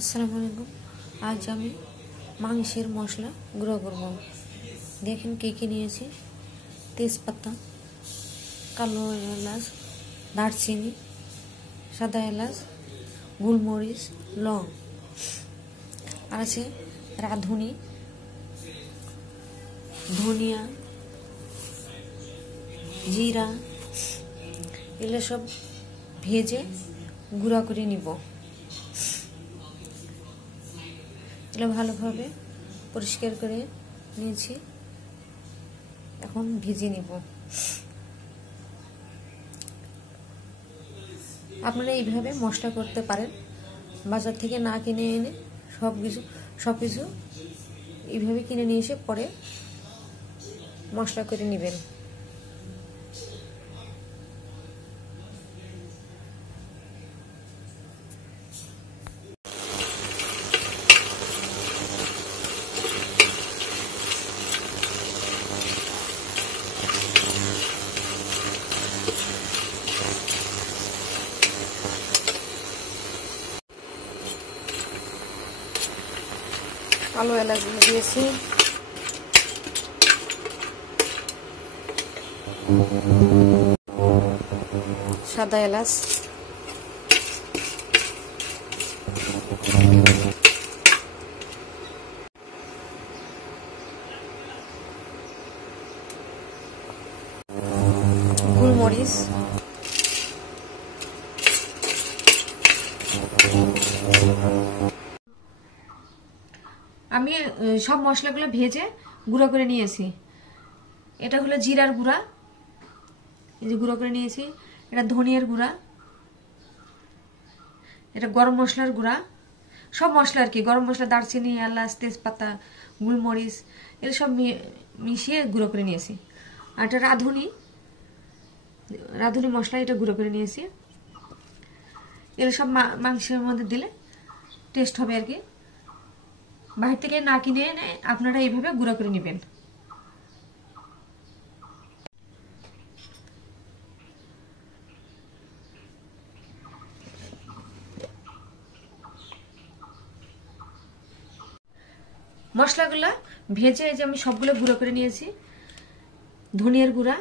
আসসালামু আলাইকুম। আজ আমি মাংসের মশলা গুঁড়ো করব। দেখেন কে কে নিয়েছি: তেজপাতা, কালো এলাচ, দারচিনি, সাদা এলাচ, গোলমরিচ, লং, আর আছে রাঁধুনি, ধনিয়া, জিরা। এগুলো সব ভেজে গুঁড়া করে নিব। এগুলো ভালোভাবে পরিষ্কার করে নিয়েছি, এখন ভেজে নিব। আপনারা এইভাবে মশলা করতে পারেন, বাজার থেকে না কিনে এনে সব কিছু এইভাবে কিনে নিয়ে এসে পরে মশলা করে নেবেন। কালো এলাচ দিয়েছি, সাদা এলাচ, গোলমরিচ, আমি সব মশলাগুলো ভেজে গুঁড়ো করে নিয়েছি। এটা হলো জিরার গুঁড়া, এই যে গুঁড়ো করে নিয়েছি। এটা ধনিয়ার গুঁড়া, এটা গরম মশলার গুঁড়া, সব মশলা আর কি, গরম মশলা, দারচিনি, এলাচ, তেজপাতা, গোলমরিচ, এগুলো সব মিশিয়ে গুঁড়ো করে নিয়েছি। আর এটা রাঁধুনি মশলা, এটা গুঁড়ো করে নিয়েছি। এগুলো সব মাংসের মধ্যে দিলে টেস্ট হবে আর কি। বাহির থেকে না কিনে এনে আপনারা এইভাবে গুঁড়ো করে নেবেন। মশলাগুলা ভেজে এই যে আমি সবগুলো গুঁড়ো করে নিয়েছি। ধনিয়ার গুঁড়া,